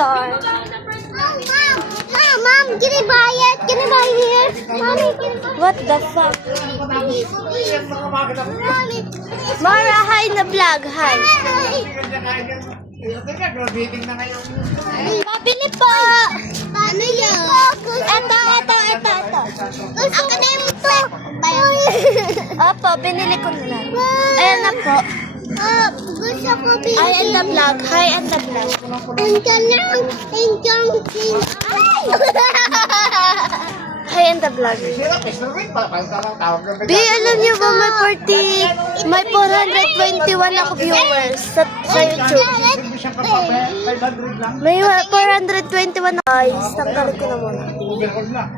Char. Mom, can I buy it? Can I buy it? Mommy, can I buy What the fuck? Mommy, Mara, hi na vlog. Hi. Pabili po. ano yan? Ito. Ako na yung to. Opo, binili ko na lang. Ayan na po. Gusto ko bilhin. Hi and the vlog. Hi and the vlog. Hanggang lang. Hi and the vlog. Bi, alam niyo ba may 421 ako viewers sa YouTube. May 421 guys. Tanggalin ko na muna.